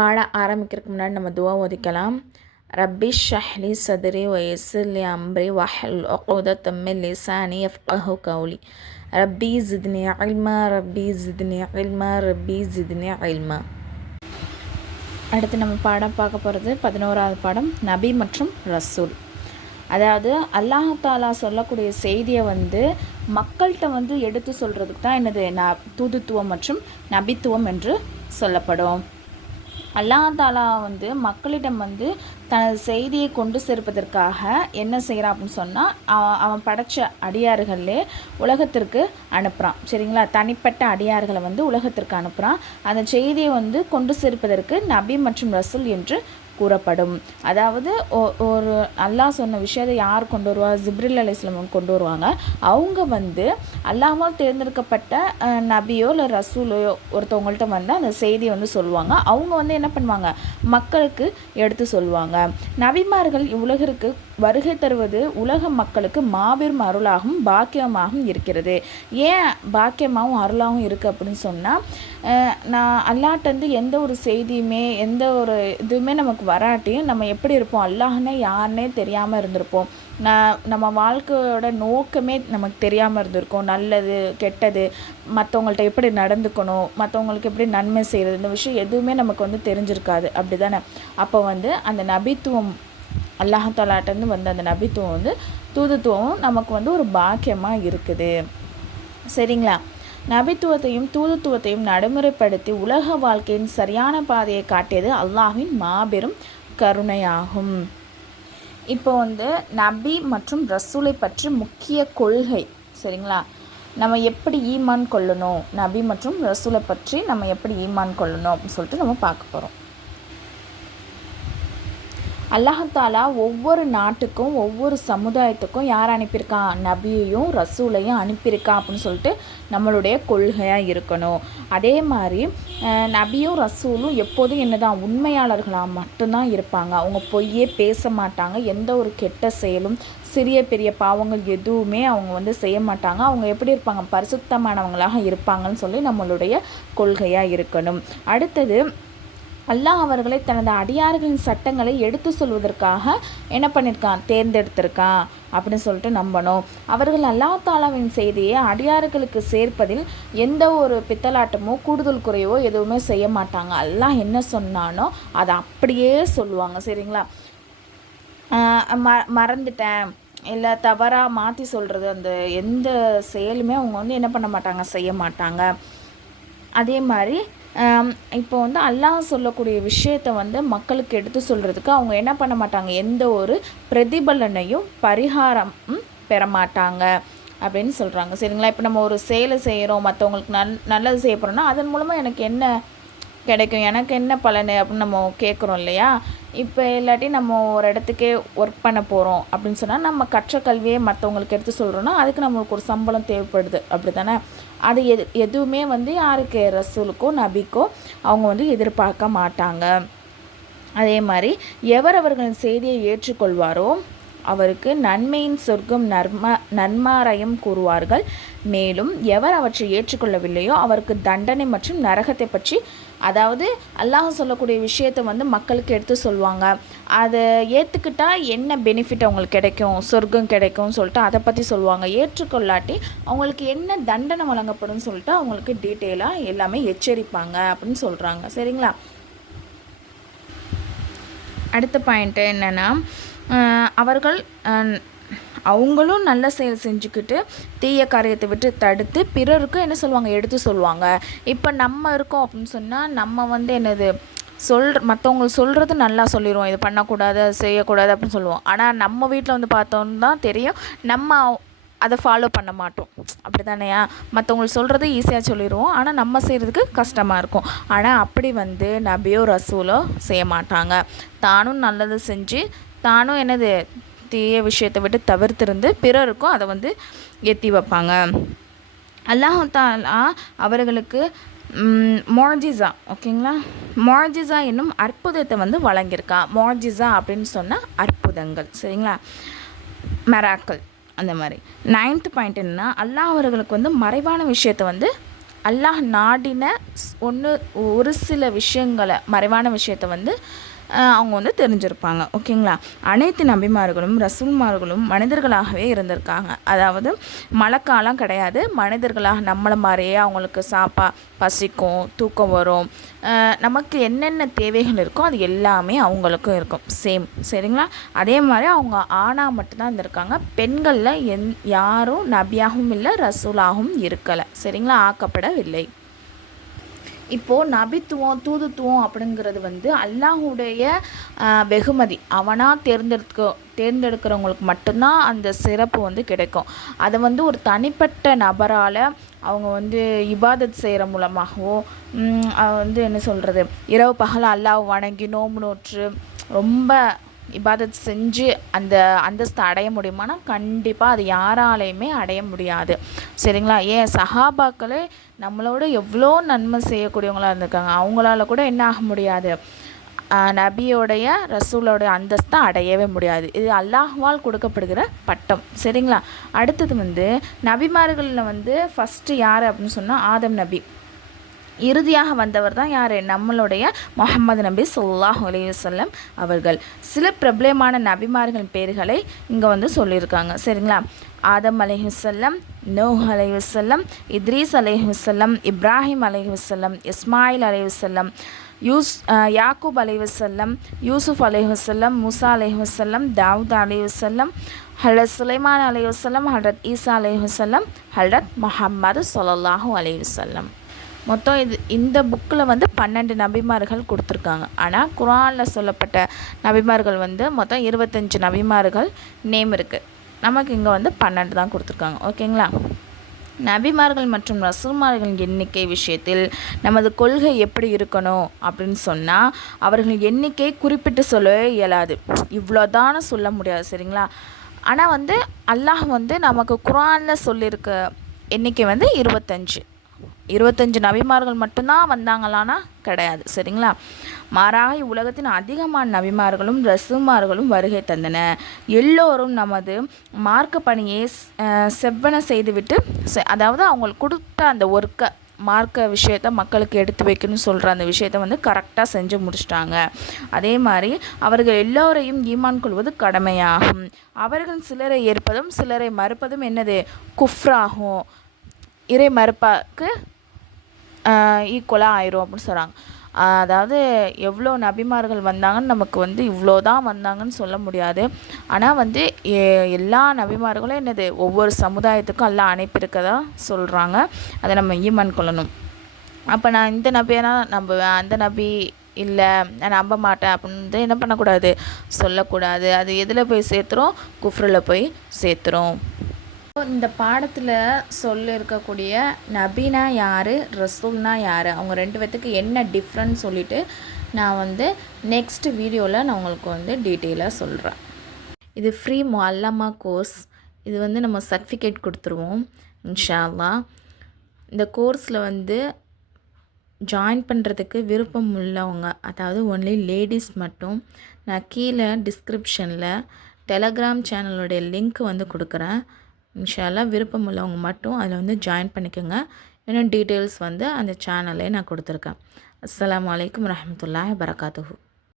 பாட ஆரம்பிக்கிறதுக்கு முன்னாடி நம்ம துவா ஓதிக்கலாம். ரப்பி ஷ்ரஹ்லி சத்ரி வயஸ்ஸிர்லி அம்ரி வஹ்லுல் உக்தத்தம் மின் லிசானி யஃப்கஹு கௌலி. ரப்பி ஜித்னி இல்மா ரப்பி ஜித்னி இல்மா ரப்பி ஜித்னி இல்மா. அடுத்து நம்ம பாடம் பார்க்க போகிறது 11வது பாடம், நபி மற்றும் ரசூல். அதாவது அல்லாஹ் தாலா சொல்லக்கூடிய செய்தியை மக்கள்கிட்ட எடுத்து சொல்கிறதுக்கு தான் என்னது தூதுத்துவம் மற்றும் நபித்துவம் என்று சொல்லப்படும். அல்லாஹ் தாலா மக்களிடம் தனது செய்தியை கொண்டு சேர்ப்பதற்காக என்ன செய்கிறான் அப்படின்னு சொன்னால், அவன் படைத்த அடியார்களே உலகத்திற்கு அனுப்புகிறான். சரிங்களா? தனிப்பட்ட அடியார்களை உலகத்திற்கு அனுப்புகிறான். அந்த செய்தியை கொண்டு சேர்ப்பதற்கு நபி மற்றும் ரசூல் என்று கூறப்படும். அதாவது ஒரு அல்லாஹ் சொன்ன விஷயத்தை யார் கொண்டு வருவா? ஜிப்ரில் அலைஹிஸ்ஸலாம் கொண்டு வருவாங்க. அவங்க அல்லாஹ்வால் தேர்ந்தெடுக்கப்பட்ட நபியோ இல்லை ரசூலையோ ஒருத்தவங்கள்ட்ட அந்த செய்தியை சொல்லுவாங்க. அவங்க என்ன பண்ணுவாங்க? மக்களுக்கு எடுத்து சொல்லுவாங்க. நபிமார்கள் இவ்வுலகிற்கு வருகை தருவது உலக மக்களுக்கு மாபெரும் அருளாகவும் பாக்கியமாகவும் இருக்கிறது. ஏன் பாக்கியமாகவும் அருளாகவும் இருக்குது அப்படின்னு சொன்னால், நான் அல்லாஹ்ட்டேருந்து எந்த ஒரு செய்தியுமே எந்த ஒரு இதுவுமே நமக்கு வராட்டியும் நம்ம எப்படி இருப்போம்? அல்லாஹ்னே யாருன்னே தெரியாமல் இருந்திருப்போம். நம்ம வாழ்க்கையோட நோக்கமே நமக்கு தெரியாமல் இருந்திருக்கும். நல்லது கெட்டது, மற்றவங்கள்ட்ட எப்படி நடந்துக்கணும், மற்றவங்களுக்கு எப்படி நன்மை செய்கிறது, இந்த விஷயம் எதுவுமே நமக்கு தெரிஞ்சிருக்காது. அப்படி தானே? அப்போ அந்த நபித்துவம் அல்லாஹ் தாலாட்டேருந்து அந்த நபித்துவம் தூதுத்துவம் நமக்கு ஒரு பாக்கியமாக இருக்குது. சரிங்களா? நபித்துவத்தையும் தூதுத்துவத்தையும் நடைமுறைப்படுத்தி உலக வாழ்க்கையின் சரியான பாதையை காட்டியது அல்லாஹ்வின் மாபெரும் கருணையாகும். இப்போ நபி மற்றும் ரசூலை பற்றி முக்கிய கொள்கை. சரிங்களா? நம்ம எப்படி ஈமான் கொள்ளணும், நபி மற்றும் ரசூலை பற்றி நம்ம எப்படி ஈமான் கொள்ளணும் அப்படின்னு சொல்லிட்டு நம்ம பார்க்க போகிறோம். அல்லாஹ் தாலா ஒவ்வொரு நாட்டுக்கும் ஒவ்வொரு சமுதாயத்துக்கும் யார் அனுப்பியிருக்கான்? நபியையும் ரசூலையும் அனுப்பியிருக்கான் அப்படின்னு சொல்லிட்டு நம்மளுடைய கொள்கையாக இருக்கணும். அதே மாதிரி நபியும் ரசூலும் எப்போதும் என்னதான் உண்மையாளர்களாக மட்டும்தான் இருப்பாங்க. அவங்க பொய்யே பேச மாட்டாங்க. எந்த ஒரு கெட்ட செயலும் சிறிய பெரிய பாவங்கள் எதுவுமே அவங்க செய்ய மாட்டாங்க. அவங்க எப்படி இருப்பாங்க? பரிசுத்தமானவங்களாக இருப்பாங்கன்னு சொல்லி நம்மளுடைய கொள்கையாக இருக்கணும். அடுத்தது, அல்லாஹ் அவர்களை தனது அடியார்களின் சட்டங்களை எடுத்து சொல்வதற்காக என்ன பண்ணியிருக்கான்? தேர்ந்தெடுத்திருக்கான் அப்படின்னு சொல்லிட்டு நம்பணும். அவர்கள் அல்லாஹ் தாலாவின் செய்தியை அடியார்களுக்கு சேர்ப்பதில் எந்த ஒரு பித்தலாட்டமோ கூடுதல் குறையோ எதுவுமே செய்ய மாட்டாங்க. அல்லாஹ் என்ன சொன்னானோ அதை அப்படியே சொல்லுவாங்க. சரிங்களா? மறந்துட்டேன் இல்லை தவறாக மாற்றி சொல்கிறது, அந்த எந்த செயலுமே அவங்க என்ன பண்ண மாட்டாங்க? செய்ய மாட்டாங்க. அதே மாதிரி இப்போ அல்லாஹ் சொல்லக்கூடிய விஷயத்தை மக்களுக்கு எடுத்து சொல்கிறதுக்கு அவங்க என்ன பண்ண மாட்டாங்க? எந்த ஒரு பிரதிபலனையும் பரிகாரம் பெற மாட்டாங்க அப்படின்னு சொல்கிறாங்க. சரிங்களா? இப்போ நம்ம ஒரு செயலை செய்கிறோம், மற்றவங்களுக்கு நல்லது செய்ய போகிறோம்னா அதன் மூலமாக எனக்கு என்ன கிடைக்கும், எனக்கு என்ன பலன் அப்படின்னு நம்ம கேட்குறோம் இல்லையா? இப்போ இல்லாட்டி நம்ம ஒரு இடத்துக்கே ஒர்க் பண்ண போகிறோம் அப்படின்னு சொன்னால் நம்ம கற்ற கல்வியை மற்றவங்களுக்கு எடுத்து சொல்கிறோன்னா அதுக்கு நம்மளுக்கு ஒரு சம்பளம் தேவைப்படுது. அப்படி தானே? அது எதுவுமே யாருக்கு? ரசூலுக்கோ நபிக்கோ அவங்க எதிர்பார்க்க மாட்டாங்க. அதே மாதிரி எவர் அவர்களின் செய்தியை ஏற்றுக்கொள்வாரோ அவருக்கு நன்மையின் சொர்க்கம் நன்மாராயம் கூறுவார்கள். மேலும் எவர் அவற்றை ஏற்றுக்கொள்ளவில்லையோ அவருக்கு தண்டனை மற்றும் நரகத்தை பற்றி, அதாவது அல்லாஹ் சொல்லக்கூடிய விஷயத்தை மக்களுக்கு எடுத்து சொல்லுவாங்க. அதை ஏற்றுக்கிட்டால் என்ன பெனிஃபிட் அவங்களுக்கு கிடைக்கும், சொர்க்கம் கிடைக்கும்னு சொல்லிட்டு அதை பற்றி சொல்லுவாங்க. ஏற்றுக்கொள்ளாட்டி அவங்களுக்கு என்ன தண்டனை வழங்கப்படும் சொல்லிட்டு அவங்களுக்கு டீட்டெயிலாக எல்லாமே எச்சரிப்பாங்க அப்படின்னு சொல்கிறாங்க. சரிங்களா? அடுத்த பாயிண்ட்டு என்னென்னா, அவங்களும் நல்ல செயல் செஞ்சுக்கிட்டு தீய காரியத்தை விட்டு தடுத்து பிறருக்கும் என்ன சொல்லுவாங்க? எடுத்து சொல்லுவாங்க. இப்போ நம்ம இருக்கோம் அப்படின்னு சொன்னால் நம்ம என்னது மற்றவங்களுக்கு சொல்கிறது நல்லா சொல்லிடுவோம், இது பண்ணக்கூடாது அது செய்யக்கூடாது அப்படின்னு சொல்லுவோம். ஆனால் நம்ம வீட்டில் பார்த்தோன்னு தான் தெரியும் நம்ம அதை ஃபாலோ பண்ண மாட்டோம். அப்படி தானேயா? மற்றவங்களுக்கு சொல்கிறது ஈஸியாக சொல்லிடுவோம், ஆனால் நம்ம செய்கிறதுக்கு கஷ்டமாக இருக்கும். ஆனால் அப்படி நபியோ ரசூலோ செய்ய மாட்டாங்க. தானும் நல்லது செஞ்சு தானும் என்னது தீய விஷயத்தை விட்டு தவிர்த்திருந்து பிறருக்கும் அதை ஏற்றி வைப்பாங்க. அல்லாஹ் தாலா அவர்களுக்கு மொஜிஸா, ஓகேங்களா, மொஜிஸா என்னும் அற்புதத்தை வழங்கியிருக்கா. மொஜிஸா அப்படின்னு சொன்னால் அற்புதங்கள். சரிங்களா? மெராக்கள் அந்த மாதிரி. 9th பாயிண்ட் என்னன்னா, அல்லாஹ் அவர்களுக்கு மறைவான விஷயத்தை அல்லாஹ் நாடின ஒரு சில விஷயங்களை, மறைவான விஷயத்தை வந்து அவங்க வந்து தெரிஞ்சிருப்பாங்க. ஓகேங்களா? அனைத்து நபிமார்களும் ரசூல்மார்களும் மனிதர்களாகவே இருந்திருக்காங்க. அதாவது மலக்காலாம் கிடையாது. மனிதர்களாக நம்மளை மாதிரியே அவங்களுக்கு பசிக்கும், தூக்கம் வரும், நமக்கு என்னென்ன தேவைகள் இருக்கோ அது எல்லாமே அவங்களுக்கும் இருக்கும். சேம். சரிங்களா? அதே மாதிரி அவங்க ஆணாக மட்டும்தான் இருந்திருக்காங்க. பெண்களில் யாரும் நபியாகவும் இல்லை, ரசூலாகவும் இருக்கலை. சரிங்களா? ஆக்கப்படவில்லை. இப்போது நபித்துவம் தூதுத்துவம் அப்படிங்கிறது வந்து அல்லாஹுடைய வெகுமதி. அவனாக தேர்ந்தெடுக்கிறவங்களுக்கு மட்டும்தான் அந்த சிறப்பு வந்து கிடைக்கும். அதை வந்து ஒரு தனிப்பட்ட நபரால் அவங்க வந்து இபாதத் செய்கிற மூலமாகவோ வந்து என்ன சொல்கிறது, இரவு பகல் அல்லாஹ் வணங்கி நோம்பு நோற்று ரொம்ப இபாதத் செஞ்சு அந்த அந்தஸ்தை அடைய முடியுமானா கண்டிப்பாக அது யாராலையுமே அடைய முடியாது. சரிங்களா? ஏன் சஹாபாக்களே நம்மளோட எவ்வளோ நன்மை செய்யக்கூடியவங்களாக இருந்திருக்காங்க. அவங்களால கூட என்ன ஆக முடியாது, நபியோடைய ரசூலோடைய அந்தஸ்தை அடையவே முடியாது. இது அல்லாஹ்வால் கொடுக்கப்படுகிற பட்டம். சரிங்களா? அடுத்தது வந்து நபிமார்களில் வந்து ஃபஸ்ட்டு யார் அப்படின்னு சொன்னால் ஆதம் நபி. இறுதியாக வந்தவர் தான் யார், நம்மளுடைய முஹம்மது நபி ஸல்லல்லாஹு அலைஹி வஸல்லம் அவர்கள். சில பிரபலமான நபிமார்கள் பேர்களை இங்கே வந்து சொல்லியிருக்காங்க. சரிங்களா? ஆதம் அலைஹிஸ்ஸலாம், நூஹ் அலைஹிஸ்ஸலாம், இத்ரீஸ் அலைஹிஸ்ஸலாம், இப்ராஹிம் அலைஹிஸ்ஸலாம், இஸ்மாயில் அலைஹிஸ்ஸலாம், யாக்கூப் அலைஹிஸ்ஸலாம், யூசுஃப் அலைஹிஸ்ஸலாம், மூசா அலைஹிஸ்ஸலாம், தாவூத் அலைஹிஸ்ஸலாம், ஹல்ரத் சுலைமான் அலைஹிஸ்ஸலாம், ஹல்ரத் ஈசா அலைஹிஸ்ஸலாம், ஹல்ரத் முஹம்மது ஸல்லல்லாஹு அலைஹி வஸல்லம். மொத்தம் இந்த புக்கில் வந்து 12 நபிமார்கள் கொடுத்துருக்காங்க. ஆனால் குர்ஆனில் சொல்லப்பட்ட நபிமார்கள் வந்து மொத்தம் 25 நபிமார்கள் நேம் இருக்குது. நமக்கு இங்கே வந்து 12 தான் கொடுத்துருக்காங்க. ஓகேங்களா? நபிமார்கள் மற்றும் ரசூல்மார்களின் எண்ணிக்கை விஷயத்தில் நமது கொள்கை எப்படி இருக்கணும் அப்படின்னு சொன்னால், அவர்கள் எண்ணிக்கை குறிப்பிட்டு சொல்லவே இயலாது. இவ்வளோதான சொல்ல முடியாது. சரிங்களா? ஆனால் வந்து அல்லாஹ் வந்து நமக்கு குர்ஆனில் சொல்லியிருக்க எண்ணிக்கை வந்து 25 நபிமார்கள் மட்டும்தான் வந்தாங்களான்னா கிடையாது. சரிங்களா? மாறாக உலகத்தின் அதிகமான நபிமார்களும் ரசூல்மார்களும் வருகை தந்தன. எல்லோரும் நமது மார்க்க பணியை செவ்வன செய்துவிட்டு, அதாவது அவங்களுக்கு கொடுத்த அந்த மார்க்க விஷயத்தை மக்களுக்கு எடுத்து வைக்கணும்னு சொல்கிற அந்த விஷயத்தை வந்து கரெக்டாக செஞ்சு முடிச்சிட்டாங்க. அதே மாதிரி அவர்கள் எல்லோரையும் ஈமான் கொள்வது கடமையாகும். அவர்கள் சிலரை ஏற்பதும் சிலரை மறுப்பதும் என்னது, குஃப்ராகும், இறை மறுப்பாக்கு ஈக்குவலாக ஆயிரும் அப்படின்னு சொல்கிறாங்க. அதாவது எவ்வளோ நபிமார்கள் வந்தாங்கன்னு நமக்கு வந்து இவ்வளோ தான் வந்தாங்கன்னு சொல்ல முடியாது. ஆனால் வந்து எல்லா நபிமார்களும் என்னது, ஒவ்வொரு சமுதாயத்துக்கும் எல்லாம் அனுப்பியிருக்கதா சொல்கிறாங்க. அதை நம்ம ஈமான் கொள்ளணும். அப்போ நான் இந்த நபியானா நம்புவேன், அந்த நபி இல்லை நான் நம்ப மாட்டேன் அப்படின்னு என்ன பண்ணக்கூடாது, சொல்லக்கூடாது. அது எதில் போய் சேர்த்துரும், குஃப்ரில் போய் சேர்த்துரும். இந்த பாடத்தில் இருக்கக்கூடிய நபினா யார், ரசூல்னா யார், அவங்க 2 பேத்துக்கு என்ன டிஃப்ரெண்ட் சொல்லிவிட்டு நான் வந்து நெக்ஸ்ட் வீடியோவில் நான் உங்களுக்கு வந்து டீட்டெயிலாக சொல்கிறேன். இது ஃப்ரீ முஅல்லமா கோர்ஸ். இது வந்து நம்ம சர்டிஃபிகேட் கொடுத்துருவோம் இன்ஷா அல்லாஹ். இந்த கோர்ஸில் வந்து ஜாயின் பண்ணுறதுக்கு விருப்பம் உள்ளவங்க, அதாவது ஒன்லி லேடிஸ் மட்டும், நான் கீழே டிஸ்கிரிப்ஷனில் டெலகிராம் சேனலோடைய லிங்க் வந்து கொடுக்குறேன். இன்ஷா அல்லாஹ் விருப்பம் உள்ளவங்க மட்டும் அதில் வந்து ஜாயின் பண்ணிக்கோங்க. இன்னும் டீட்டெயில்ஸ் வந்து அந்த சேனல்லே நான் கொடுத்துருக்கேன். அஸ்ஸலாமு அலைக்கும் வரஹ்மத்துல்லாஹி வபரகாத்துஹு.